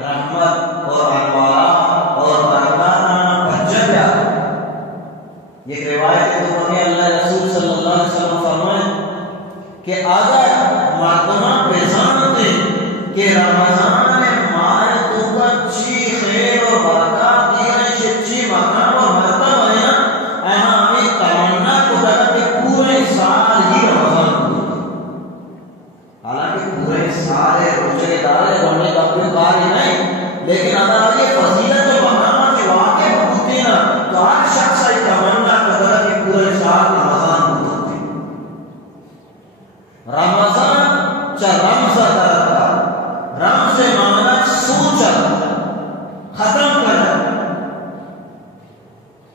رحمت اور انوار اور برکات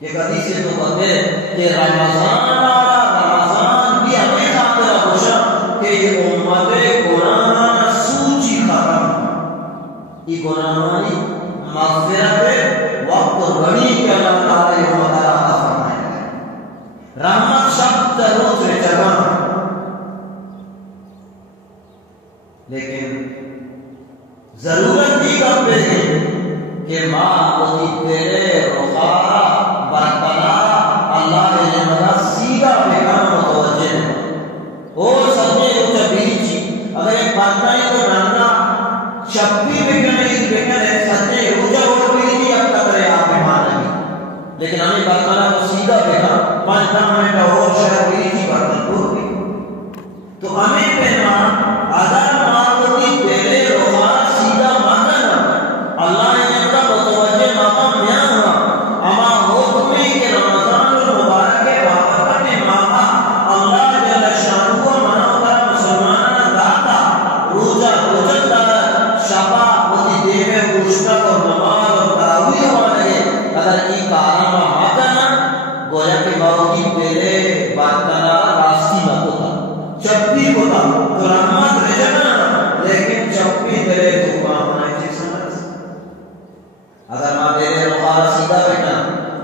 ایک حدیث سے تو کہتے ہیں کہ رمضان بھی ہمیں خاطر خوشا کہ یہ امت گناہ سوچی ختم یہ گناہانی مغفرت وقت بڑی کہ اللہ تعالی امت عطا فرمائے رحمت شب روز جگہ لیکن ضرورت بھی کرتے ہیں کہ ماں ہوتی تیرے رخارا برقرار اللہ نے نعمت سیدھا پیغام متوجہ ہے اور سمجھے تو بیچی اگر ایک بندہ ہے تو نانا چپی بکنے ہے سچے روزہ اور بیچی اب تک رہے آپ ایمان نہیں لیکن ہمیں برقرار کو سیدھا پیغام 5 منٹ اور شہر بیچی برتن دور بھی تو ہمیں پیغام آدھا ماں ہوتی تیرے رخارا سیدھا مانا اللہ نے نعمت متوجہ مقام یہاں ہوا اما حکمی کہ رمضان المبارک کے بابت میں ماما اللہ جل شانہ کو منع کر مسلمان داتا روزہ روزہ شفا ہوتی دیوے گوشتک اور نماز اور تراویح والے اگر کی کارما ماتنا گویا کہ باوکی پہلے برقرار راستی نہ ہوتا چپی ہوتا تو رحمت رجنا لیکن چپی دلے تو کامنا چیز اگر ماں تیرے رخارا سیدھا بیٹھا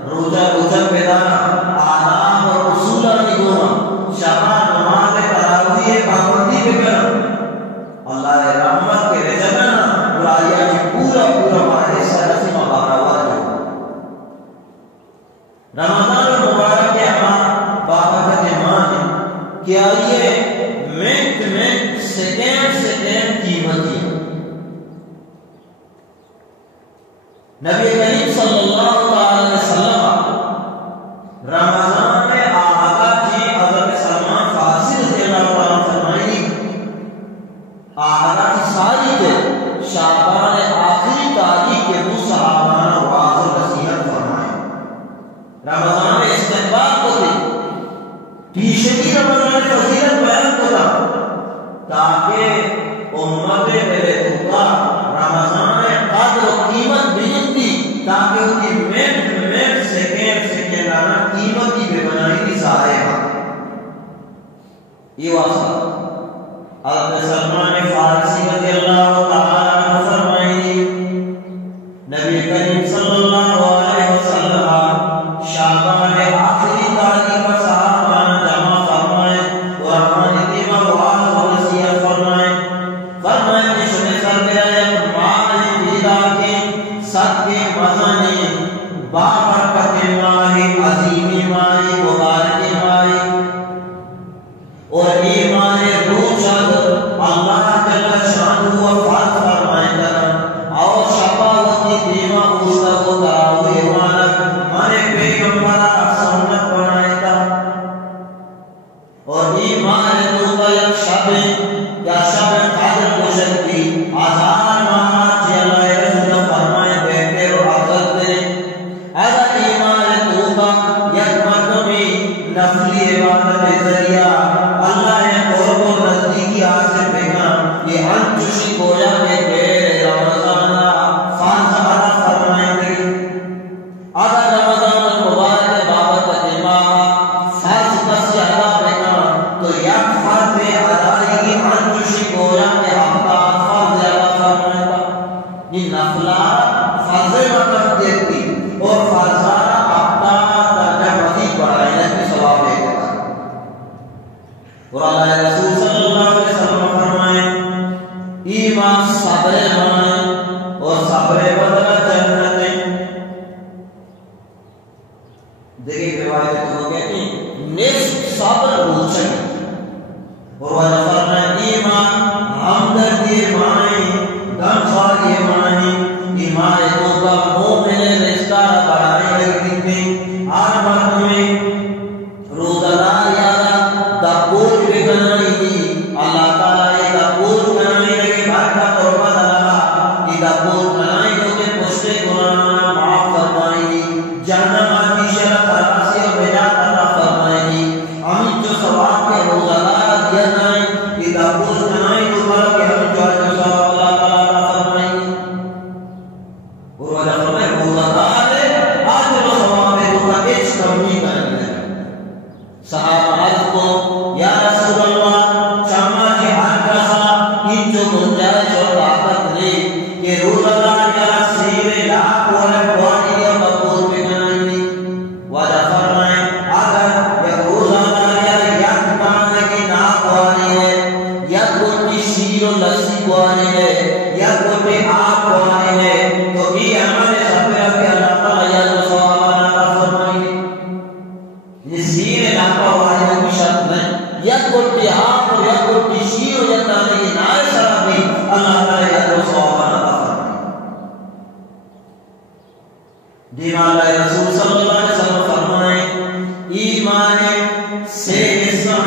روزہ روزہ پیدانا آداب اور اصولہ کی گونا شبہ نماز تراویح پابندی بکر اللہ رحمت کے رجنا برائیہ کی پورا ہمارے سرسی مبارہ واجہ رمضان المبارک کے ہمارا بابا کے ماں ہے کیا یہ منٹ سیکنڈ قیمتی ہے نبی کریم صلی اللہ علیہ وسلم رمضان میں آقا جی حضرت سلمان فارسی رضی اللہ عنہ فرمائیں آقا کی ساری کے شعبان آخری تاریخ کے وہ صحابان واضح و نصیحت فرمائیں رمضان میں استقبال کو تھی پیشگی رمضان فضیلت بیان کو تھا تاکہ امت میرے خدا رمضان قدر و قیمت بنتی تاکہ ان کی منٹ سیکنڈ آنا قیمت کی بے بنائی کی سارے ہیں یہ واسطہ حضرت سلمان فارسی رضی اللہ تعالیٰ عنہ فرمائیں نبی کریم صلی اللہ علیہ وسلم شعبان آخری تاریخ پر صحابہ جمع فرمائیں اور ہماری دیمہ وعاظ و نصیحت فرمائیں کہ شنے سر میرے مالی بیدہ کے سب کے مزانی بابرکت ماہی عظیم ماہی مبارک ماہی اور ایمان روشد اللہ جل شانہ و فرض فرمائیں کرن اور شفاوتی دیمہ اوشتہ و تراویح مالک مانے پیغمبرہ سنت بنائے تا اور ایمان روشد یک شب یا شب قدر گشتی آزار ماہا جلائے رسول فرمائے بیٹھے اور عقل دے اگر ایمان روشد یک مردمی نفلی عبادت ذریعہ اللہ نے قرب و نزدیکی حاصل پیغام یہ انچوشی گویا کے غیر رمضان فرض ادا فرمائیں گے اگر رمضان المبارک بابت دماغ فرض کسی ادا پیغام تو یک فرض ادائیگی انچوشی گویا کے ہفتہ فرض ادا فرمائیں گا یہ نفلہ فرض مطلب دیکھتی اور فرضانہ ہفتہ درجہ مزید بڑھائیں کی ثواب ہے اور اللہ رسول صلی اللہ علیہ وسلم فرمائیں ایمان صبر مانے اور صبر بدلہ جنتیں دیکھیں روایت کو کہتے ہیں نصف صبر روچن اور وجہ فرمائیں ایمان ہمدردی مانے غمخواری مانے ایمان توبہ مومن رشتہ بڑھائیں لگتی تھیں ہر مرد میں روزہ دار یادہ دبور بگنائی دی اللہ تعالیٰ یہ دبور بگنائی لگے بھارکہ قربت اللہ یہ دبور بگنائی جو کہ پشتے گناہ معاف فرمائی دی جہنم آتی شرف خلاصی اور بجات اللہ فرمائی دی ہمیں جو ثواب کے روزہ دار دیا جائیں یہ دبور ایمان لائے رسول صلی اللہ علیہ وسلم فرمائیں ایمان سے حصہ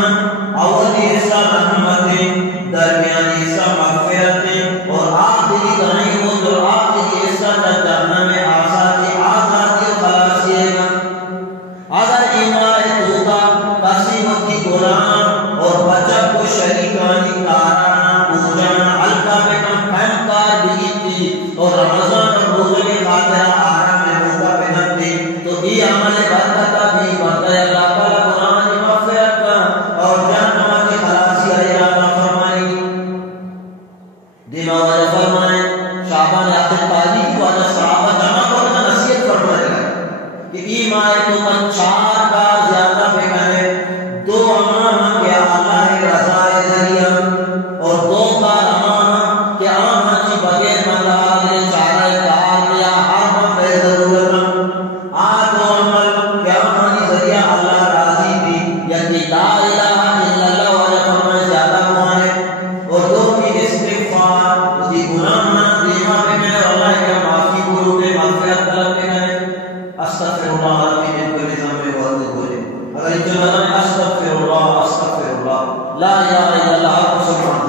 اولی حصہ رحمت درمیانی حصہ مغفرت اور آخری غنی ہو جو آخری حصہ جہنم میں آزادی آزادی و خلاصی ہے اگر ایمان تو کا کسی وقتی قرآن اور بچہ کو شریکانی کارانا پوجانا حلقہ میں کم خیمکار بھی تھی اور رمضان اور روزے کی خاطرہ آرام میں موقع پہنت تھی تو یہ عمل برکتہ بھی بردہ اللہ تعالیٰ قرآن کی مغفرت کا اور جہنم کی خلاصی ارادہ فرمائی دیما وجہ فرمائے شعبان آخر تاریخ کی وجہ صحابہ جمع کرنا نصیحت فرمائے گا کہ ایمان تو من 4 کا زیادہ بکنے 2 امان کہ اللہ رضا ذریعہ اور 2 کا امان کہ آمن کی بغیر مدار چارہ کار یا حرم بے ضرورت آج 2 عمل کہ آمن کی ذریعہ اللہ راضی بھی یعنی لا الہ الا اللہ وجہ فرمائے زیادہ مانے اور 2 کی استغفار اسی گناہ دیما بکنے اللہ کا معافی گروہ میں مغفرت طلب بکنے استغفر اللہ ربی من کل ذنب واتوب الیہ اگر انجلنا استغفر اللہ لا الہ الا اللہ سبحان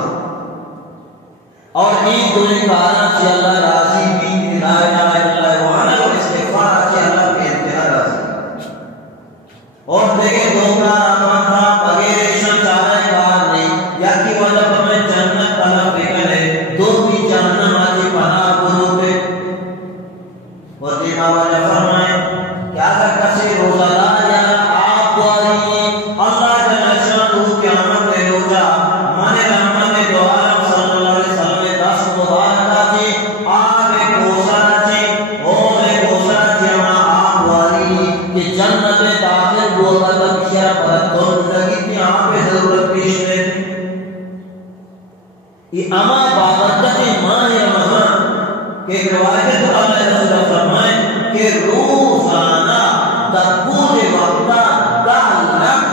اور ایک دونے کارا چی اللہ راضی بھی لا الہ الا اللہ وعلا اور استغفار چی اللہ کے انتہا راضی اور دیکھیں 2 کار امان تھا بغیر ایشن چارہ کار نہیں یا کی وجہ پر میں جنت طلب بکنے 2 کی جہنم آجی پناہ گروہ پہ اور دیما وجہ فرمائیں کیا اگر کسی روزہ لا یا آپ واری اللہ جل شانہ قیامت میں روزہ من رحمت دو عالم صلی اللہ علیہ وسلم 10 مبارکہ تھی آپ کوسرہ تھی اور کوسرہ تھی ہمیں آپ واری کہ جنت میں داخل ہوگا تب کیا برکت لگی تھی آپ پہ ضرورت پیش ہے یہ اما بابرکت ماہ رمضان کہ روایت اللہ رسول فرمائیں کہ روزانہ در پورے وقتہ 10 لاکھ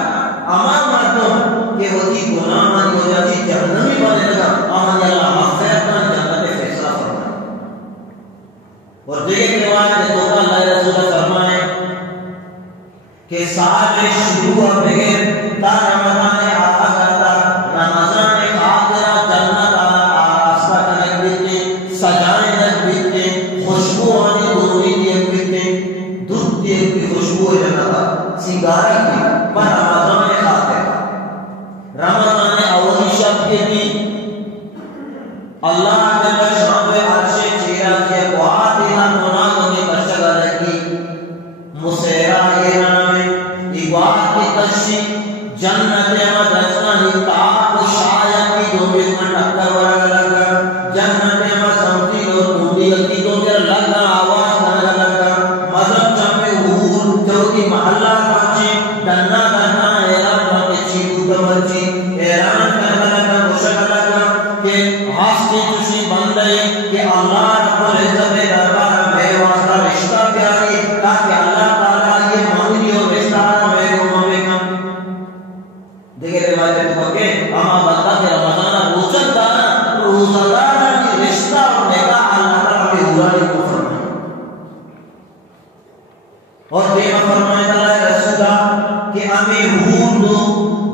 امان مردم کہ وہ کی گناہ مانی ہو جاتی جہنمی بنے لگا امان اللہ مغفرت من جنت فیصلہ فرمائیں اور دیکھیں روایت اللہ رسول فرمائیں کہ سال شروع بغیر تا رمضان آتا کرتا رمضان خاطرہ جنت آستا کنک بیتے سجائیں لگ بیتے خوشبو آنی ضروری دیکھ بیتے دودھ دیکھ بھی خوشبو جنت سنگارہ کی پر رمضان خاطرہ رمضان اولی شب کے بھی اللہ جل شانہ عرش چیرہ کے قواتینا مناظر کی کشگا رکھی مسیرہ یہ نامے ایوات کی تشی جنت مدرسہ ہی تاپ شاید کی دو بیت میں ٹکر ورگ لگا جنت مزمتی اور دوڑی کی دو بیت لگا آواز لگا لگا مذہب چمپے حور جو کی محلہ پانچی ڈننا ڈننا ایران ماتے چیدو کمرچی ایران کرنا لگا مشک لگا کہ ہاستی کسی بندے کہ اللہ رب العزت دربار میں واسطہ رشتہ پیاری تاکہ اللہ تعالیٰ یہ مانگی اور رشتہ میں گمامے کا دیکھیں روایت تو کہ اما بندہ کہ رمضان روزت دانا روزہ دانا کی رشتہ اور نگاہ اللہ تعالیٰ کے حضرانی کو فرمائے اور دیما فرمائے اللہ رسولہ کہ ہمیں حور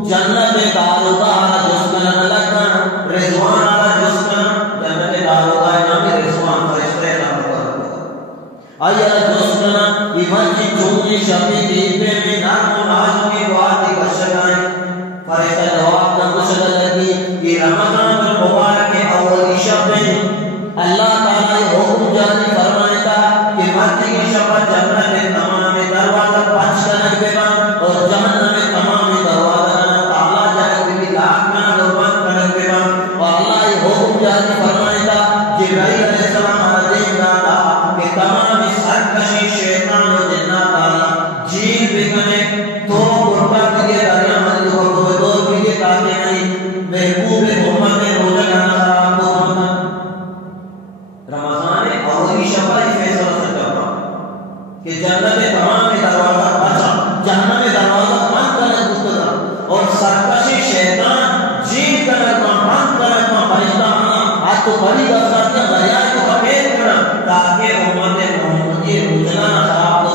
جنت دارودہ جسکن لگنا رضوان آلہ جسکن جنت دارودہ نامی رضوان فرشتہ نام کرتا آیا جسکن ایمان کی چونی شبی دیپے میں نام و ناج کی بات کشگائیں فرشتہ جواب نہ کشگ لگی کہ رمضان المبارک اولی شب میں اللہ تعالیٰ حکم جاری فرمائے تھا کہ مرد کی شب جنت تمام دروازہ پانچ کنک بے بان اور جہنم تمام دروازہ تعالیٰ جائے بھی لاکھ کنک اور بند کنک بے بان اور اللہ حکم جاری فرمائے تھا جبرائیل علیہ السلام علیہ دادا کہ تمام سرکشی شیطان و جنات تعالیٰ جیل بکنے تو قربہ بگے دریا مدد کو دور بگے تاکہ نہیں محبوب محمد روزہ گانا خراب کو رمضان اولی شبائی فیصلہ سے کرنا کہ جنت تمام دروازہ بچا جہنم دروازہ بند کرنا گفتگا اور سرکشی شیطان جیل کرنا بند کرنا فرشتہ آج تو بڑی دفتر کے دریائے کو پکیل کرنا تاکہ امت محمدی روزہ خراب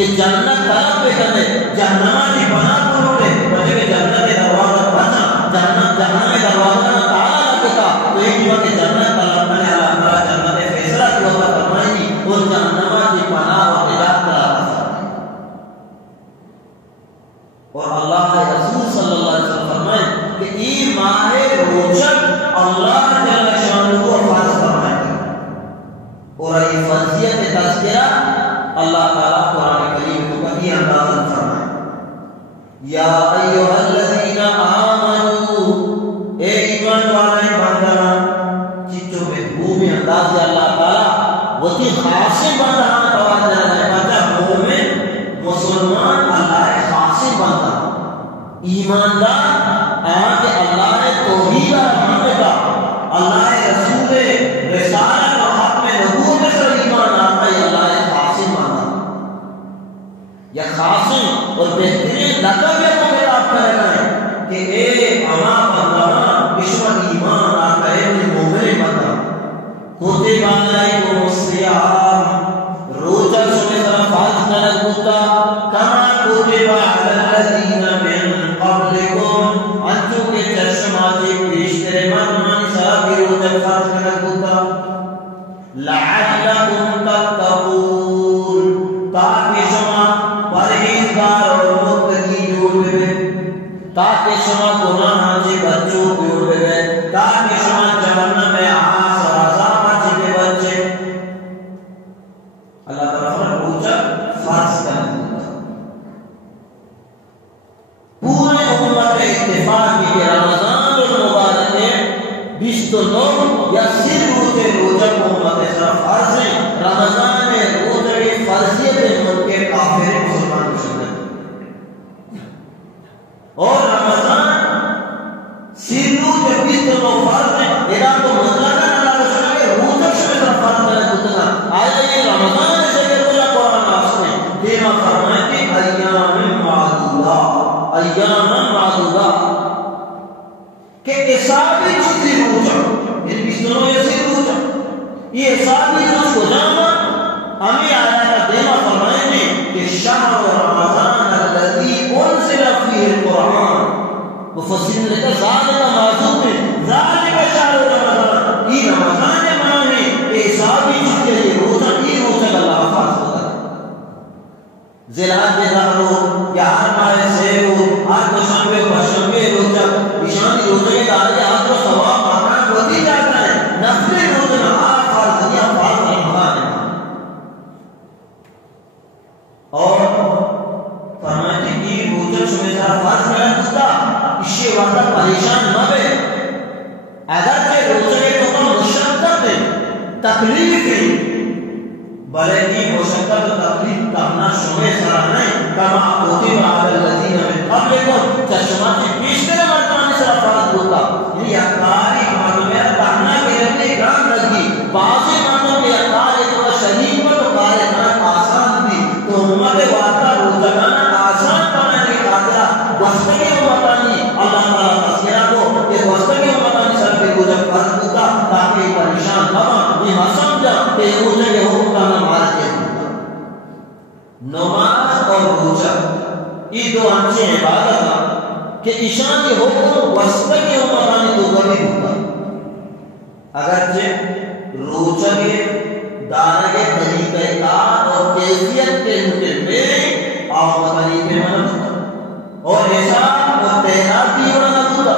کہ جنت طرف پہ کرے جہنما کی پناہ کرو لے بجے کہ جنت کے دروازہ بچا جنت جہنم کے دروازہ نہ تالا لگتا تو ایک بار کہ جنت طرف کرنے اللہ جنت فیصلہ کی وقت فرمائے گی اور جہنما کی پناہ و نجات طرف اور اللہ کے رسول صلی اللہ علیہ وسلم فرمائے کہ ای ماہ روزہ اللہ جل شانہ کو فرض فرمائے اور یہ فرضیت تذکرہ اللہ تعالیٰ قرآن کریم کو کبھی اندازہ فرمائے یا ایوہ الذین آمنوا اے ایمان والے بندران چیچوں میں بھومی اندازہ اللہ تعالیٰ وہ تی خاصی بندران توجہ ہے بندہ مومن مسلمان اللہ خاصی بندران ایماندار آنکہ اللہ نے توحید رحمت کا اللہ رسول رسالت و حق میں نبوت سے ایمان آتا ہے اللہ خاصم آتا یا خاصم اور بہترین لقب ہے وہ میرا آپ کرے گا کہ اے اما بندہ بشمت ایمان آتا ہے انہیں مومن بندہ ہوتے باندائی کو مسیحام روجہ سنے طرف فاظ نلک ہوتا کما ہوتے باندین من قبلکم انچو کے چشماتی پیشتر منمانی سابی روجہ فاظ نلک ہوتا لعلکم تتقون تاکہ شما پرہیزگار اور متقی جوڑ بے تاکہ شما گناہ سے بچوں جوڑ بے تاکہ شما جہنم میں آس اور عذاب سے بچے اللہ تعالیٰ روزہ فرض کرنا پورے امت اتفاق کی رمضان المبارک میں 29 یا صرف روزہ کو امت صرف فرض ہے رمضان میں روزہ کی فرضیت ملک کے کافر مسلمان مشہور اور رمضان صرف روزہ 29 فرض ہے ایرا تو مطلق اللہ رسول کے روزہ سے فرض کرنے کتنا آئے یہ رمضان سے روزہ قرآن آسنے دیما فرمائے کہ ایام معدودہ کہ حسابی چیزی روزہ ان کی سنو یہ سی روزہ یہ حسابی روز کو جانا ہمیں آیا کا دیما فرمائے گے کہ شہر رمضان الذی انزل فیہ القرآن مفسرین نے کہا ذالک موضوع ہے ذالک شہر رمضان یہ رمضان کے معنی کہ حسابی چیزی یہ روزہ یہ روزہ اللہ فرض ہوتا ہے ذلحج کے دارو یا ہر ماہ سے ہو ہر دشنبے بشنبے روزہ نشانی روزے کے دارے ہاتھ کو ثواب مکان ہوتی جاتا ہے نفلی روزہ نماز فرض یا فرض رمضان ہے اور فرماتے کہ روزہ شمی سارا فرض میں ہوتا اسی وقت پریشان نہ بے اگر کہ روزے کے تو مشقت ہے تکلیف ہے بلکہ مشقت و تکلیف کرنا شمی سارا نہیں کما ہوتی بعد الذین من قبلکم چشمہ کی پیشتر مردانی سارا فرض ہوتا یعنی اکاری مردمی تحنا کرنے گرام لگی بعضی مردمی اکاری تو شریف پر تو کارے کرنا آسان دی تو امت واقع روزگانا آسان کرنے کی خاطرہ وستگی امتانی اللہ تعالیٰ تذکرہ کو کہ وستگی امتانی سر پہ روزہ فرض ہوتا تاکہ پریشان نہ یہ سمجھا کہ روزے کے حکم کا نماز کے نماز اور روزہ یہ دو انچے عبادت ہیں کہ ایشان کے حکم وستگی امتانی تو کبھی ہوتا اگرچہ روزہ کے دانے کے طریقہ کار اور کیفیت کے مطابق آپ طریقے مدد ہوتا اور ایسا وہ تحراتی مدد ہوتا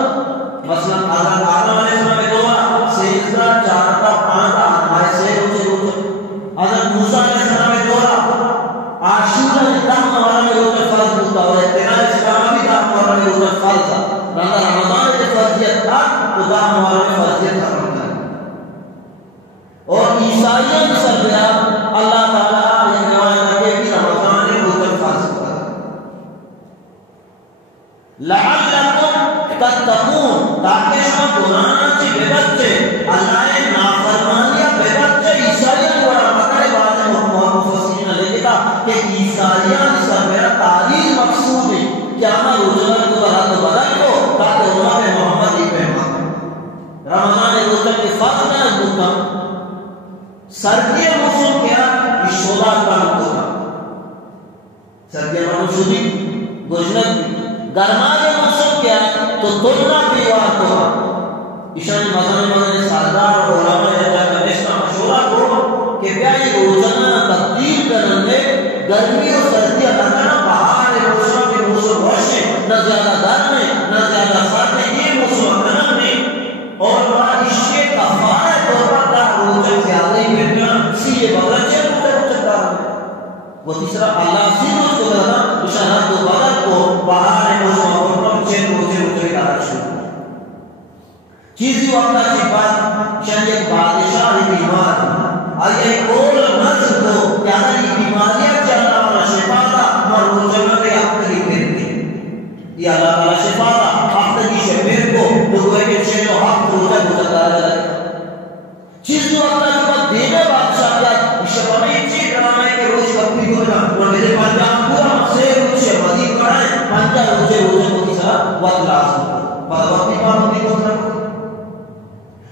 مثلا حضرت آدم علیہ السلام میں دعا سیدہ چارتا پانتا ہمارے سے روزے روزہ حضرت موسیٰ علیہ السلام میں دعا عاشورہ دہم والا میں روزہ فرض ہوتا اور اتنال اسلام بھی دہم والا میں روزہ فرض تھا رمضان کے فرضیت تھا تو دہم والا میں فرضیت تھا اور عیسائیوں کے سربراہ اللہ تعالیٰ یہ روایت ہے کہ رمضان میں روزہ فرض ہوتا لعلکم تتقون تاکہ شما گناہ سے بچے اللہ نے نافرمانیاں بچے عیسائیوں کو مکر بعد مفسرین نے لکھا کہ عیسائیوں نے سربراہ تاریخ مقصود ہے کہ ہم روزہ کو برات بدل کو تاکہ امت محمد کی پیغام رمضان روزہ کے فرض میں ہوتا سردی موسم کیا شولا کا ہوتا سردیاں میں شدی گوشنک گرما کے موسم کیا تو تلنا بیوار کو ایشانی مدن سردار اور علماء جاتا ہے اس کا مشورہ کو کہ پیاری روزانہ تبدیل کرنے گرمی اور سردی کرنا باہر روزانہ کے موسم روشنے نہ زیادہ گرم میں نہ زیادہ سردی یہ موسم گرم میں اور اس کے کفارہ طور پر روزہ زیادہ ہی بہتر سیے بغلچے روزہ دار وہ تیسرا اللہ سے اس کو کہا اشارہ تو بدل کو باہر موسم اور چین روزے کا شروع چیزی وقتا کی بات شاید ایک بادشاہ بیمار آئیے کول نظر کو یعنی کی بیماریاں چلنا والا شفا تھا اور روزانہ کے آخری پھر تھی یہ اللہ تعالیٰ شفا تھا آخری شفیر کو لوگوں کے چھے جو حق روزہ گزرتا ہے چیزی وقتا کی بات دینے بادشاہ کیا شفا میں چیز ڈرانا ہے کہ روز کبھی کو جا اور میرے پانچہ پورا مسئلے روچے مدید کرائیں پانچہ روزے کو کسا وقت لازم وقتی پاں مدید کو تھا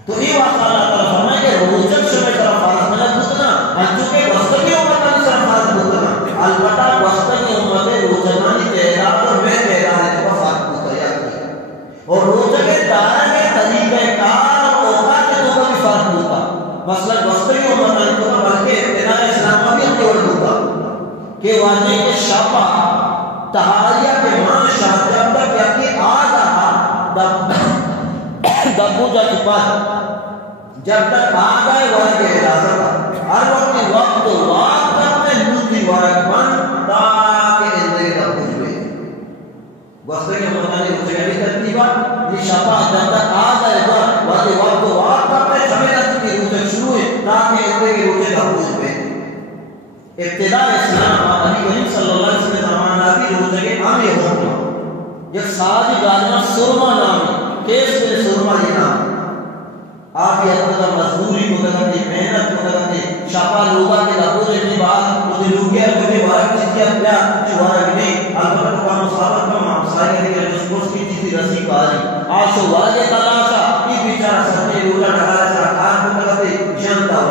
تو یہ واسطہ اللہ تعالیٰ فرمائے کہ روزک شمع طرف فارغ نہ گزنا انچوکے وسطی امتہ کی طرف فارغ گزنا البتہ وسطی امتہ روزمانی تیرات اور میں تیرات ہے تو فارغ گزریا اور روزک دارہ کے طریقہ کار اوقات کے تو بھی فارغ گزتا مثلا وسطی امتہ کو بلکہ ابتداء اسلام بھی انتوڑ گزتا کہ واجہ کے شاپا تحاریہ کے مان شاہ جب تک یکی آج آہا دبو جا چپا جب تک آگئے ورگ اجازت ہر وقت وقت میں نوٹی ورگ بن تاکہ اندرے دبو جوئے وقت کے مطانی رجعی ترتیبہ یہ شفا جب تک آگئے وقت میں شمیلت کی رجع شروع ہے تاکہ اندرے رجع دبو جوئے ابتداء اسلام علی کریم صلی اللہ علیہ وسلم زمانہ بھی رجع کے عامی ہوگا یک سادی گالنا سرما نامی کیس میں سرما یہ نام آپ یہ حد تک مزدوری کو کرتے محنت کو کرتے شاپا لوگا کے لگو رہنے بعد مجھے لوگیا مجھے وارک چیزیں اپیا چوارک نے البتہ کو کانو صحابت کا معامسائی کرنے کے جس پوس کی چیزی رسی پاری آشو وارک تلاشا یہ بیچارہ سرنے لوگا ڈھالا سا کار کو کرتے جنتا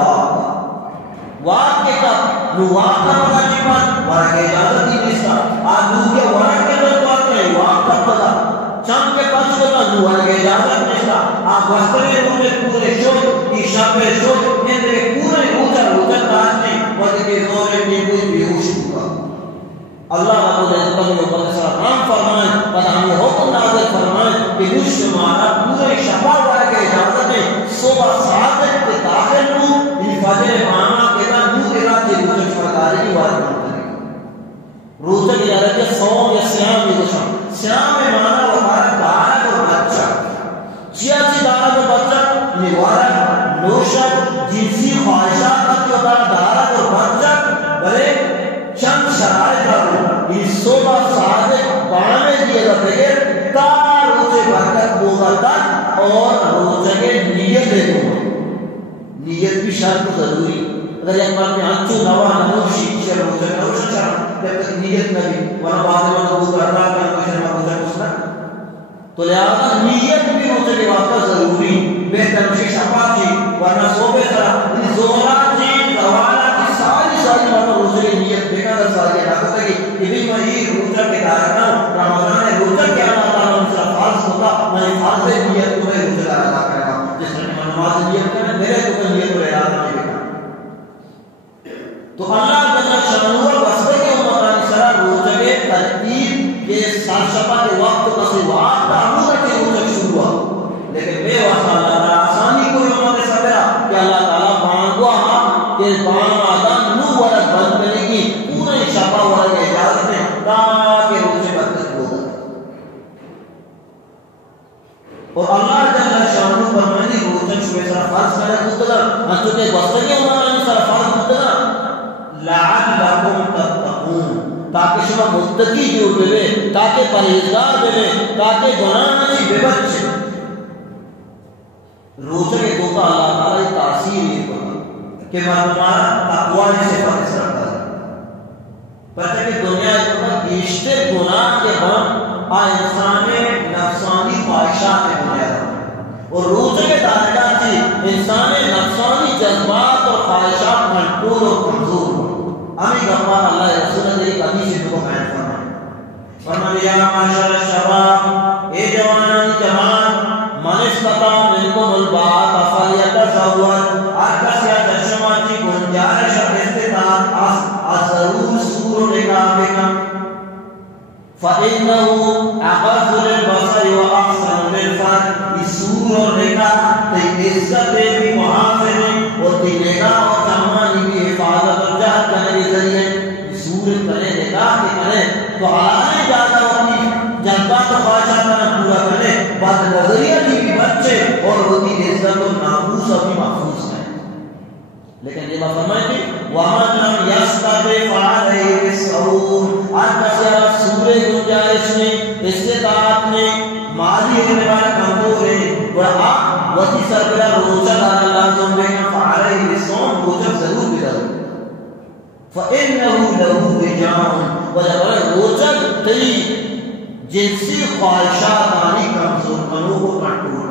واق کے کب لوگ کا مدہ جیمان وارک اجازت ہی نستا آج لوگیا وارک کے لوگ بات کریں واق کا پتا چند کے پاس ہوتا دوار کے اجازت نشتا آپ وسترے روزے پورے شد عشاء پہ شد اندرے پورے روزہ تاجنے وقت کے زورے میں کوئی بیوش ہوگا اللہ رب العزت و السلام فرمائیں پتہ ہمیں حکم نازل فرمائیں کہ نوش شمارا پورے شفا وار کے اجازت ہے صبح ساعت کے داخل ہوں ان فجر مانا کے دا نو اراد کے روزے شمارے کی وار کرتے ہیں روزے کی اجازت ہے سوم یا سیام میں گشم سیام میں مانا وہ ہمارا دارہ کو بچہ چیاسی دارہ کو بچہ نوارا نوشت جنسی خواہشات کا جو دارہ کو بچہ بلے چند شرائط دارو یہ صبح صادق بانے دیئے گا بغیر تار روزے برکت بوگردہ اور روزے کے نیت دے دو نیت بھی شرط ضروری اگر ایک بار میں انچو نوا نموشی شر روزے نوشت شرط جب تک نیت نبی ورنہ بعد میں نبوت اللہ کا نوشن مبوزہ کسنا تو لہذا نیت بھی روزے کے واقع ضروری بہتر مشی شفاق چی ورنہ صوبے طرح زورات چی دوالات کی ساری مرمہ روزے کی نیت بے قدر ساری علاقہ تھا کہ بھی میں یہ روزہ کے دارنا ہوں رمضان روزہ کیا اللہ تعالیٰ نے صرف فارض ہوتا میں فارض نیت کو میں روزہ دار ادا کرنا جس نے میں نماز نیت کرنا میرے تو کہ نیت کو اعلان نہیں کرنا تو اللہ جل شانہ واسطے کے امتانی سرا روزہ کے ترتیب کے ساتھ شفا کے وقت کا سوات تعمل کے روزہ شروع ہوا لیکن بے واسطہ اللہ تعالیٰ آسانی کوئی امت سبرا کہ اللہ تعالیٰ بانگوا کہ بانگ آدم نو ورد بند کرنے کی پورے شفا ورد اجازت میں تاکہ روزے برکت ہوگا اور اللہ جل شانہ فرمانی روزہ شروع سرا فرض کرنے مستدر انچو کہ واسطے کے امتانی سرا فرض مستدر لعلکم تتقون تاکہ شما متقی جو بے تاکہ پرہیزگار بے تاکہ گناہ نہیں بے بچے روزے کے دوتا اللہ تعالی تاثیر یہ کرتا کہ مردمان تقوی سے فرض کرتا ہے پتہ کہ دنیا میں بیشتر گناہ کے ہم انسان نفسانی خواہشات میں بنیاد اور روزے کے دارگاہ سے انسان نفسانی جذبات اور خواہشات منقول اور کمزور امی گمان اللہ رسول نے ایک حدیث کو بیان فرمایا، فرمایا یا معاشر الشباب، اے جوانان جوان، من استطاع منکم الباءۃ فلیتزوج، آکس یا چشمہ کی گنجائش استطاعت ضرور سور نکاح بکن، فإنه أغض للبصر وأحسن للفرج، سور اور نکاح تی عزت بھی محافظ اور تی نکاح اور چمانی بھی حفاظت اور جہد کرنے کے ذریعے سور کرے نکاح کے کرے تو حلانے جاتا اپنی جذبات و خواہشات کا پورا کرے، بد نظریہ کی بھی بچے اور ہوتی عزت و ناموس اور بھی محفوظ ہے۔ لیکن یہ بات فرمائے کہ وَمَنْ لَمْ يَسْتَطِعْ فَعَلَيْهِ بِالصَّوْمِ، آج کسی سورے گنجائش میں استطاعت میں مالی اعتبار کمزور ہے اور آپ وسیع سربراہ روزہ دار لازم ہے، فَعَلَيْهِ بِالصَّوْمِ روزہ ضرور بھی ضرور، فَإِنَّهُ لَهُ وِجَاءٌ، وجہ روزہ تئی جنسی خواہشات آنی کمزور کنو کو کنٹرول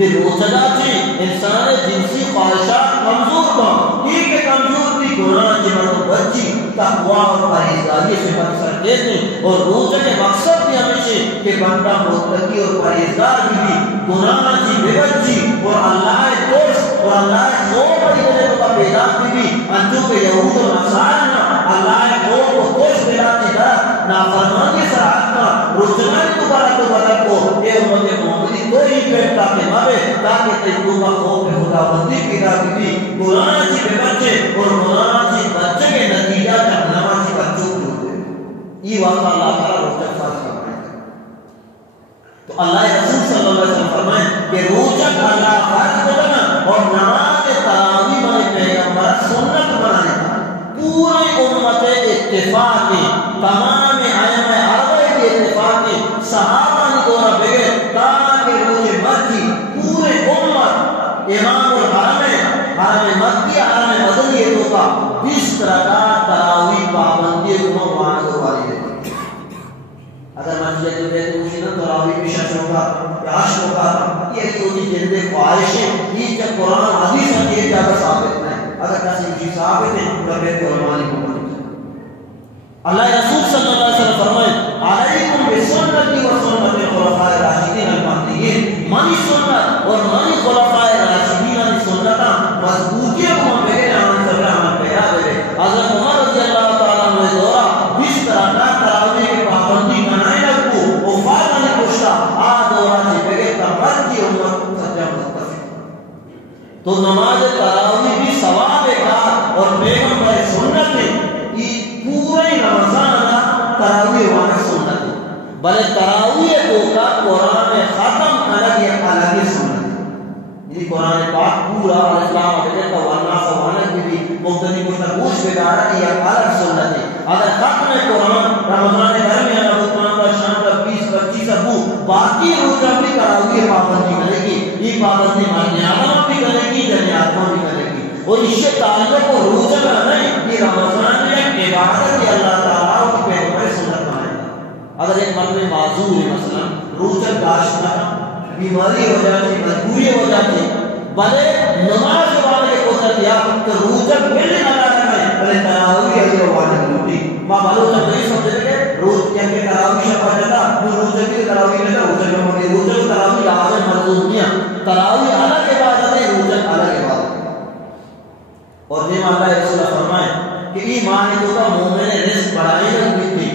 یہ روزہ تھی انسان جنسی خواہشات کمزور کا ٹھیک ہے، کمزور تھی گناہ جنہوں بچی تقوی اور پرہیزگاری سے مقصد دیتے اور روزہ کے مقصد بھی ہمیشہ کہ بندہ متقی اور پرہیزگار بھی گناہ کی بے بچی اور اللہ دوست اور اللہ خوف کی وجہ کا پیدا بھی انجو کے یہود و نصارہ اللہ خوف و دوست پیدا کی طرح نافرمانی سراحت کا روزنائی تو بدل کو اے امت محمدی کوئی پیٹا کے مارے تاکہ تیتوبہ خوف خدا بندی پیدا کی قرآن کی بے بچے اور قرآن کی بچے کے نتیجہ جہنم کی بچوں کو ہوتے یہ واقعہ اللہ تعالیٰ روزہ فرض فرمائے تو اللہ رسول صلی اللہ علیہ وسلم فرمائے کہ روزہ اللہ فرض کرنا اور نماز تراویح میں پیغمبر سنت بنانے کا پورے امت اتفاق تمام ائمہ اربعہ کے اتفاق صحابہ نے دورہ بغیر تاکہ روزے مرضی پورے امت امام الحرمین حرم مکی حرم مدنی تو کا 20 رکعت تراویح پابندی کو مان دو والی ہے۔ اگر مسجد کے بیت مشین تراویح بھی شش ہوگا یا 8 ہوگا یہ کوئی جندے خواہشیں یہ کہ قرآن حدیث میں یہ زیادہ ثابت ہے، اگر کسی چیز ثابت ہے تو بیت قرآن کو اللہ رسول صلی اللہ علیہ وسلم فرمائے علیکم بسنتی و سنت الخلفاء الراشدین المہدیین، منی سنت اور منی خلفاء الراشدین کی سنت مضبوطی کو بغیر عمل کر رہا ہم پیرا دے۔ حضرت عمر رضی اللہ تعالیٰ عنہ دورہ 20 رکعت تراویح کی پابندی بنائے رکھو وہ فاضل نے پوچھا آ دورہ سے بغیر تمر کی امت سجا متفق تو نماز تراویح بھی ثواب کا اور پیغمبر سنت ہے پورے رمضان تراویح وانا سنت ہے بلے تراویح کو کا قرآن ختم الگ یا الگ سنت ہے، یعنی قرآن پاک پورا اسلام وغیرہ کا ورنہ سوانت بھی مختلف مشتبوش بیدارہ کی یا الگ سنت ہے۔ اگر ختم قرآن رمضان درمیان ابتمان کا شام کا 20-25 ابو باقی روزہ بھی تراویح پابندی کرے گی، یہ پابندی مرد آدم بھی کرے گی جن آدم بھی کرے گی اور اس سے تعلق کو روزہ کا نہیں یہ رمضان میں عبادت اللہ تعالیٰ کی پیغمبر سنت مانے گا۔ اگر ایک مرد میں معذور ہے مثلا روزہ داشتہ بیماری ہو جاتی مجبوری ہو جاتی بلے نماز والے کو دیا تو روزہ ملنے لگا ہے بلے تراویح علی وانا ہوتی ماں بالو جب نہیں سمجھے کہ روز کیا کہ تراویح شفا جاتا وہ روزہ کی تراویح لیتا روزہ میں ہوتی روزہ تراویح لازم مرضوب نیا تراویح الگ عبادت ہے روزہ الگ عبادت ہے۔ اور جب اللہ رسول فرمائے کہ ایمان تو کا مومن رزق بڑھائی رکھتی تھی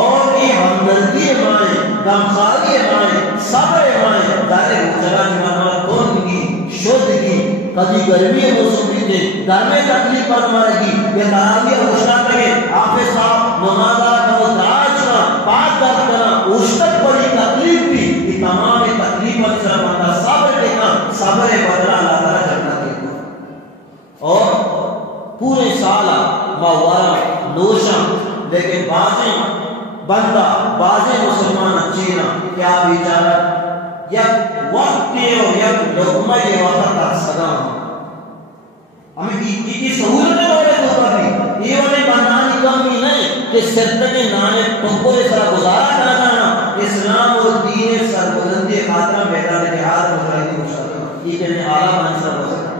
اور یہ ہمدردی مائے غمخواری مائے صبر مائے دارے روزہ کی مانا کون کی شد کی کبھی گرمی موسم بھی تھے گھر میں تکلیف پر مارے گی یہ تراویح اشنا کرے آپ صاحب نمازہ کا دراج کا پاک در کرنا اشتک بڑی تکلیف بھی یہ تمام تکلیف پر سر بندہ صبر دیکھا صبر بدلہ اللہ تعالیٰ جنت دیکھا اور پورے سالہ ماوارا نوشم لیکن بازیں بندہ بازیں مسلمان اچھینا کیا بیچارہ یک وقتی اور یک لقمہ یہ وقت کا صدام ہمیں کی سہولتیں بڑے تو پر بھی یہ والے بندانی کمی نہیں کہ سرطنی نانے پنکورے سرا گزارا کرنا اسلام اور دین سربلندی خاطرہ میدان جہاد مجاہدین مشاہدہ یہ کہنے اعلیٰ منصب ہو سکتا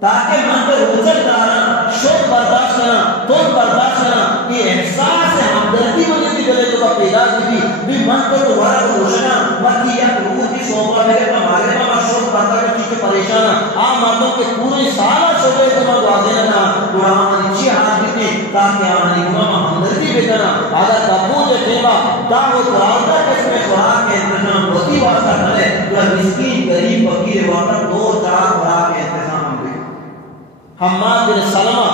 تاکہ من کو روزہ دارا شوق برداشت کرنا تو برداشت کرنا یہ احساس ہمدردی مجھے بھی گلے تو کا پیدا کی بھی من کو دوبارہ کو روشنا مت یا روح کی صحبت ہے کہ ہمارے کا شوق برداشت کر چیز پریشان آ مردوں کے پورے سال چھوٹے تو میں دعا دینا نا قرآن اچھی حالت کی تاکہ ہماری امام ہمدردی بھی کرنا اگر کبوت دیوا دعوت راوتا کس میں خوراک کے انتظام ہوتی واسطہ کرے تو مسکین غریب فقیر وقت 2-4 خوراک کے انتظام بھی حماد بن سلمہ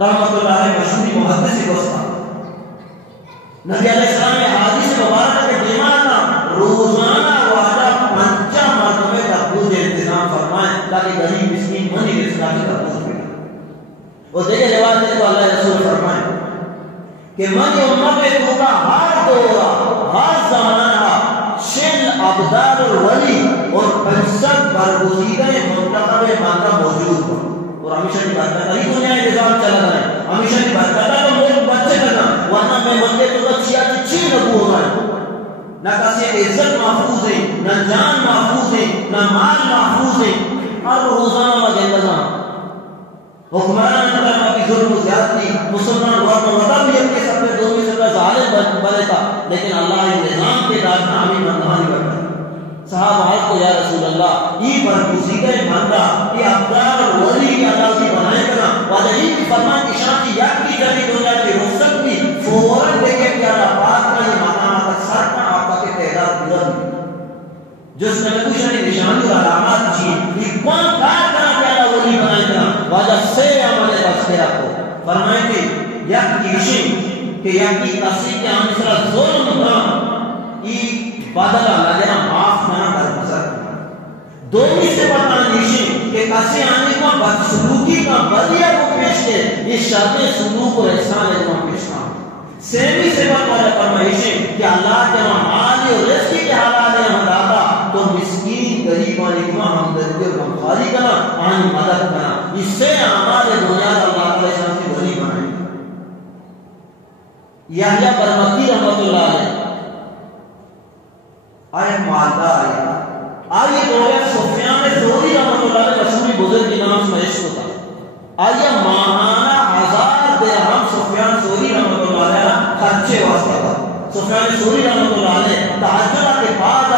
رحمت اللہ علیہ مشہور محدث وسطی نبی علیہ السلام نے حدیث مبارکہ کے دیوانا روزانہ واجہ 5 مرتبہ تبوت انتظام فرمائیں تاکہ غریب مسکین منی کے اسلامی تبوت بھی وہ دیکھے روایت ہے تو اللہ رسول فرمائیں کہ من امت تو کا ہر دورہ ہر زمانہ شن ابدال الولی اور 65 برگزیدہ منتخب ماندہ موجود ہو اور ہمیشہ کی بات کرتا نہیں دنیا انتظام چلا رہا ہے ہمیشہ کی بات کرتا تو لوگ بچے کرنا ورنہ میں مندے تو اچھیا چی نبو ہونا ہے نہ کسی عزت محفوظ ہے نہ جان محفوظ ہے نہ مال محفوظ ہے ہر روزانہ مجھے انتظام حکمران انتظام کی ظلم و زیادتی مسلمان ورنہ وطا بھی اپنے سب میں دومی سب میں ظالم بنے تھا لیکن اللہ انتظام کے راجنا ہمیں مندہانی کرتا ہے صحابہ آئے کو یا رسول اللہ یہ برگزیدہ مندہ یہ ابدال اور ولی کی عدالتی بنائے کرنا واجہ یہ بھی فرمان کی شان کی یاد کی جاتی دنیا کی رخصت بھی فوراں دیکھے پیارا بات کا یہ مقامات سر کا آقا کے تعداد بلند جس میں کچھ نہیں نشانی اور علامات چیئے یہ کون کار کرنا پیارا ولی بنائے کرنا واجہ سے عملے بخشتے آپ کو فرمائیں کہ یک کیشن کہ یکی اسی کے آنسرہ ظلم کرنا یہ بدلہ لگنا معاف نہ کر بسر دومی سے بتانا نیشن کہ کسی آنے کا بدسلوکی کا بدیہ کو پیش کے یہ شرط سلوک اور احسان ہے جمع پیش کرنا سیمی سے بتانا فرمائشن کہ اللہ جمع مالی اور رزقی کے حالات ہے ہم داتا تو مسکین غریب آنے کا ہمدردی اور غمخواری کرنا آنی مدد کرنا اس سے ہمارے دنیا اللہ علیہ السلام کی ولی بنائیں یحییٰ برمکی رحمت اللہ علیہ آئے مالدار آئیے دورے سفیان ثوری رحمت اللہ علیہ مشہوری بزرگ کی نام سے عشق ہوتا آئیے ماہانہ 1000 درہم سفیان ثوری رحمت اللہ علیہ خرچے واسطہ تھا سفیان ثوری رحمت اللہ علیہ تہجد کے بعد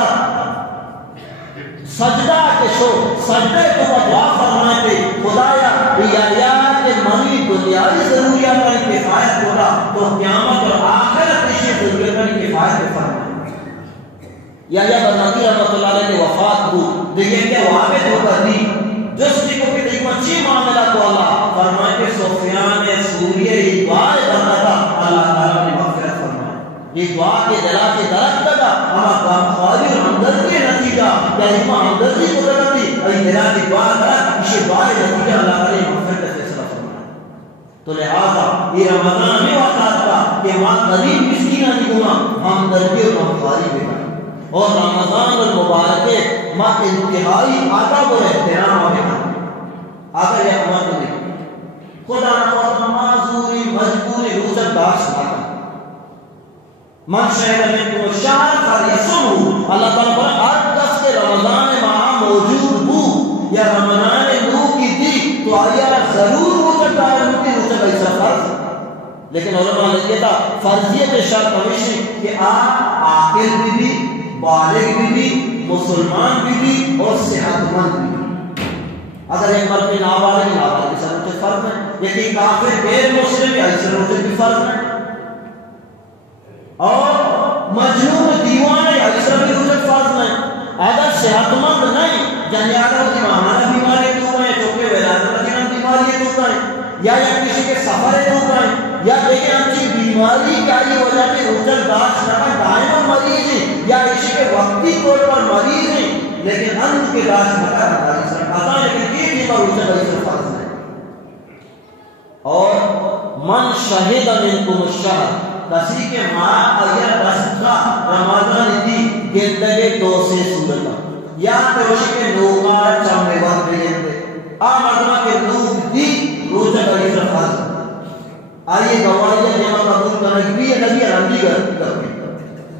سجدہ کے شو سجدے کو دعا فرمائے تھے خدایا یحییٰ کے منی دنیاوی ضروریات کا کفایت ہوگا تو قیامت اور آخرت کی ضروریات کی کفایت فرمائے یحییٰ برمکی رحمت اللہ علیہ کے وفات کو دیکھیں کہ واقع ہو کر دی جس کی کو بھی دیکھو اچھی معاملہ کو اللہ فرمائے کہ سفیان ثوری یہ دعائے کرتا تھا اللہ تعالیٰ نے مغفرت فرمائے یہ دعا کے دلا کے درد تھا ہمارا غمخواری اور ہمدردی نتیجہ کیا امام ہمدردی کو کرتی ای دلا کی دعا کرا اسے دعائے نتیجہ اللہ تعالیٰ نے مغفرت کا فیصلہ فرمائے تو لہذا یہ رمضان میں وقت تھا کہ وہاں غریب مسکین آدمی ہمدردی اور غمخواری بھی اور رمضان المبارک ماں انتہائی آداب اور احترام ہمیں اگر یہ ہمارے نہیں خدا نخواستہ معذوری مجبوری روزت داشت آتا من شہر میں کو شہر فریسن اللہ تعالیٰ پر ہر کس کے رمضان ماہ موجود ہو یا رمضان نو کی دی تو آیا ضرور روزت دائر ہوتی روزت ایسا فرض لیکن علماء نے کہتا فرضیت شرط ہمیشہ کہ آپ عاقل بھی بالغ بھی مسلمان بھی اور صحت مند بھی اگر ایک مرد نابالغ کے ساتھ مجھے فرض ہے لیکن کافر غیر مسلم یا ایسے روزے بھی فرض ہے اور مجنون دیوانے یا ایسا بھی روزے فرض ہے اگر صحت مند نہیں جنہیں اگر ہوتی مہمانہ بیماری تو ہیں چونکہ ولادت جنہ بیماری تو ہیں یا کسی کے سفر تو ہیں یا دیکھیں ہم کی بیماری کا یہ وجہ کہ روزہ داشت نہ دائما مریض ہیں یا اسی کے وقتی طور پر مریض ہیں لیکن ہم کے داشت نہ مریض ہیں پتا ہے کہ یہ بھی روزہ داشت فرض ہے اور من شہد منکم الشہر کسی کے ماں اگر دستہ رمضان دی گندگے دو سے صورتا یا توشی کے نوکار چمے وقت بیندے آمدنا کے نوک دی روزہ داشت فرض ہے آئیے گواریاں جمع قبول کرنے بھی نبی رنگی کرتے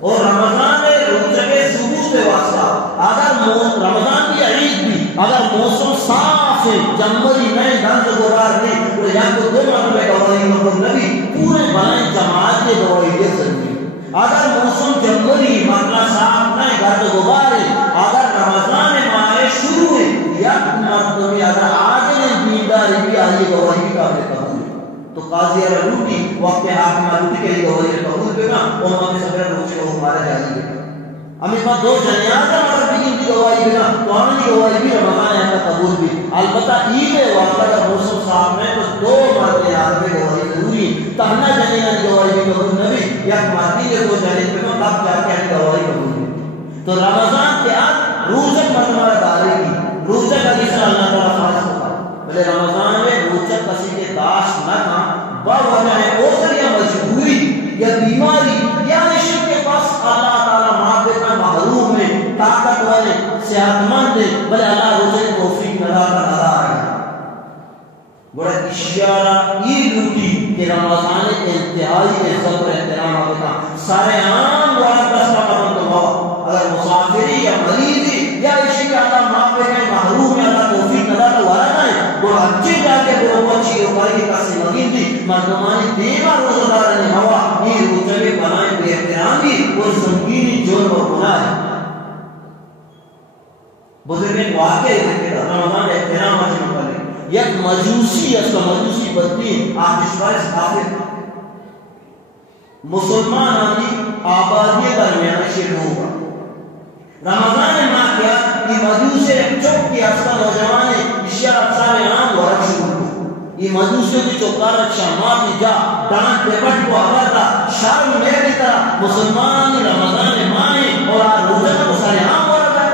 اور رمضان میں روزے کے ثبوت واسطہ اگر رمضان کی عید بھی اگر موسم صاف سے جمبری میں گھر سے گوار نہیں اور یا تو 2 مرتبہ گواہی مطلب نبی پورے بنائیں جماعت کے گواہی دے سکتی. اگر موسم جمبری مطلب صاحب نہیں گھر سے گوار ہے, اگر رمضان ماہ شروع ہے یا مرتبہ اگر آج نے دینداری بھی آئی گواہی کا قبول تو قاضی علی روٹی وقت حاکم روٹی کے لیے گواہی قبول کرنا اور ہمیں سفر روچے کو ہمارا جائے گا. ہمیں پاس 2 جنیازہ مگر بگین کی گواہی بنا تو ہمیں کی گواہی بھی رمضان ہے کا قبول بھی. البتہ عید وقت اگر موسم صاحب میں تو 2 مرد آدھے گواہی ضروری تہنا جنیازہ کی گواہی بھی قبول نبی یا مردی کے 2 جنیازہ بنا تب جا کے ہمیں گواہی قبول بھی. تو رمضان کے آج روزہ مرتبہ دارے کی روزہ کا جس سے اللہ تعالیٰ خاص ہوگا بلے رمضان میں روزہ کسی کے داشت نہ کھا وجہ ہے اوزر یا مجبوری یا بیماری یا عشق کے پاس اللہ تعالیٰ معافی کا محروم ہے طاقت والے صحت مند ہے بلے اللہ روزے کی توفیق ندا کا ندا آئے گا. بڑا اشارہ یہ لوٹی کہ رمضان انتہائی عزت و احترام آگے کا سارے عام دوارا قسمہ کا بند ہوا اگر مسافری یا مریضی یا عشق اللہ معافی کا محروم ہے اللہ توفیق ندا کا وارا ہے وہ اچھے جا کے بروپر چیئے اوپر کی کسی مگین تھی مردمانی دیما روزدار نے ہوا یہ روزے بنائیں بے احترامی اور سنگینی جرم و گناہ ہے. بزرگیں واقعی دیکھتے رمضان احترام آج مکلے یک مجوسی اس کا مجوسی بدین آتشوار کافر مسلمان آنی آبادی درمیان شروع ہوگا. رمضان ماہ کیا کہ مجوسی چوک کی افسا نوجوانے اشیاء افسار عام ورک شروع ہو یہ مجوسیوں کی چوکار شاماتی جا ڈانٹ پیپٹ کو آبادہ شارم میں کی طرح مسلمان رمضان ماہ اور روزہ کو سارے عام ورک ہے.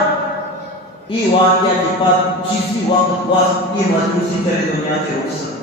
یہ واقعہ کے بعد چیزی وقت وقت یہ مجوسی چلے دنیا کے رخصت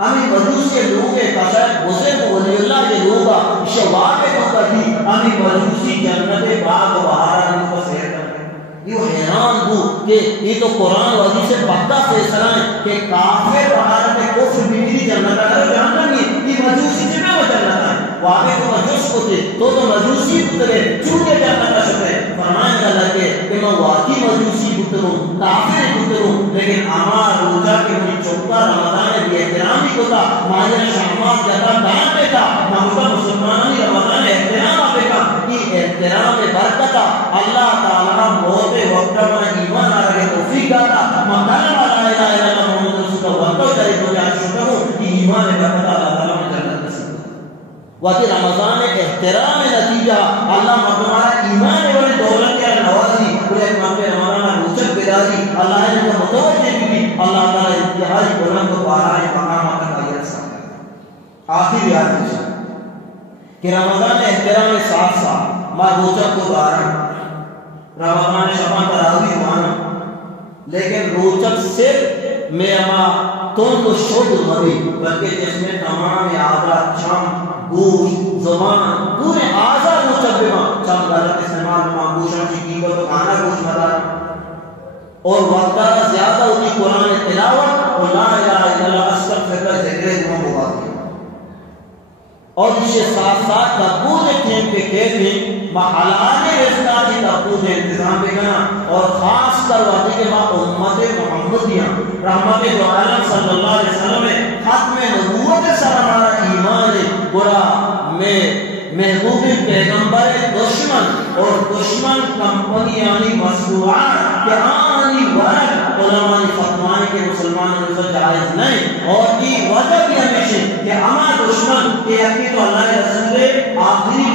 ہمیں مجوسی لوگ کے قشاید بزرگ ولی اللہ کے لوگا شواق کو کبھی ہمیں مجوسی جنت باغ و بہارا ان کو سیر کرتے یہ حیران ہو کہ یہ تو قرآن وزی سے پتہ فیصلہ ہے کہ کافر بہارا میں کفر بیمری جنت اگر جانتا نہیں یہ مجوسی جنہ وہ جنت ہے واقع تو مجوس کو تھے تو مجوسی پترے چونکہ جنت کا شکر ہے فرمائیں گا لگے کہ میں واقعی مجوسی پتروں کافر پتروں لیکن ہمار روزہ کے منی چوکتا رمضان بھی احترامی کو تھا ماجر شامات جاتا دان پہ تھا نمکہ مسلمانی رمضان احترام پہ کا یہ احترام برکتا اللہ تعالیٰ موت وقت میں ایمان آ رہے توفیق داتا مکان والا الہ الا اللہ محمد رسول کا وقت کرے تو جا شکر ہوں کہ ایمان برکتا اللہ تعالیٰ میں جنت نصیب وقت رمضان احترام نتیجہ اللہ مردمارا ایمان والے دولت یا نوازی پورے مانگے رمضان روچک بیداری اللہ نے کو متوجہ بھی اللہ تعالیٰ انتہائی بلند و بارائے مقامات کا یہ رسا آخر یاد دیشا کہ رمضان احترام ساتھ ساتھ ماں روچک کو بارا رمضان شبان تراوی مانا لیکن روچک صرف میں ماں تون کو شود مدی بلکہ جس میں تمام عادات چم گوشت زبان پورے آزاد روچک بھی ماں چم غلط استعمال ماں گوشن چکی کو تو کھانا گوشت مدارا اور وقتہ زیادہ ہوتی قرآن تلاوت اور لا الہ الا اللہ استغفر اللہ ذکر دعا ہوا دیا اور اس کے ساتھ ساتھ تقبول ٹیم کے کہتے محلان رزقہ کی تقبول انتظام بھی کرنا اور خاص کر واقعی کے بعد امت محمدیہ رحمت دو عالم صلی اللہ علیہ وسلم میں ختم نبوت سر ہمارا ایمان برا میں محبوب پیغمبر دشمن اور دشمن کمپنی یعنی مصنوعات کہ آنی ورد علماء فتوائیں کہ مسلمان رسول جائز نہیں اور یہ وجہ بھی ہمیشہ کہ ہمارا دشمن کہ یقین تو اللہ رسول آخری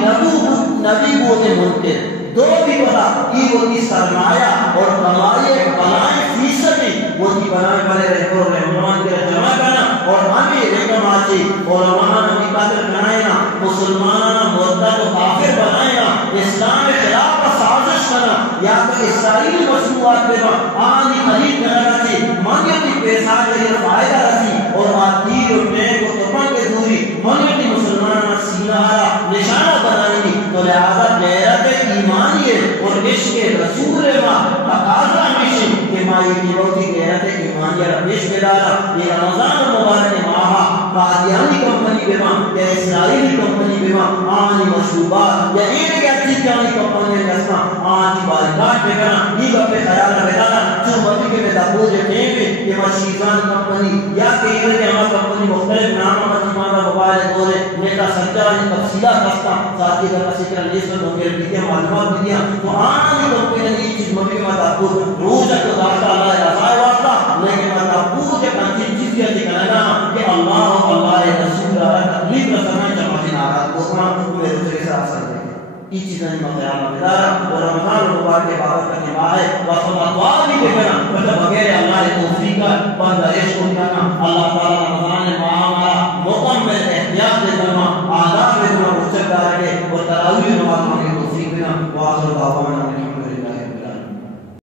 نبی بوتے ملتے دو بھی بلا یہ وہ کی سرمایہ اور کمائی بلائیں فیصدی وہ کی بلائیں بلے رہے اور رحمان کے جمع کرنا اور ہمیں رکم آچی علماء نبی قاتل بنائینا مسلمانہ مرتد و کافر بنائینا اسلام خلاف سازش کرنا یا تو اسرائیل مصنوعات پہ آنی خرید کرنا چی منیتی پیسہ کے فائدہ رسی اور آتیر اور میں کو تپن کے دوری منیتی مسلمانہ سینہ نشانہ بنائنی تو لہذا غیرت ایمانی ہے اور عشق رسول ماں تقاضا ہمیشہ کہ ماں یہ دیوتی غیرت ایمانی رمیش کے دارا یہ رمضان مبارک ماہا قادیانی کمپنی بے ماں یا اسرائیلی کمپنی بے ماں آنی مشروبات یا ایک اچھی جانی کمپنی جسنا آنی بارکات بے کرنا یہ بپے خیال بتانا جو مدی کے میں دقوج ٹیم کہ شیزان کمپنی یا کہ ہمارا کمپنی مختلف نام مجموعہ موبائل دورے نیتا سنجا تفصیلات رکھتا ساتھی کا ذکر لیسن ہو گیا دیتے معلومات بھی دیا تو آنا بھی کمپنی نے یہ چیز مبی میں تاکور روز تک تو داشتا اللہ رضائے واسطہ لیکن میں تاکور کے کنچین چیز یہ دکھنا کہ اللہ رسول تکلیف رسمیں جماعتی نارات کو میرے روزے کے ساتھ سر یہ چیزیں مقیام مدارا اور رمضان مبارک کے عبادت کا نماہ ہے وصلہ دعا بھی دیکھنا مطلب بغیر اللہ توفیق کا بندہ عشق کرنا اللہ تعالیٰ رمضان معاملہ مکمل احتیاط دے کرنا آداب دے کرنا مجھے دار کے اور تراویح نماز مانگے توفیق دینا وآخر دعوانا الحمدللہ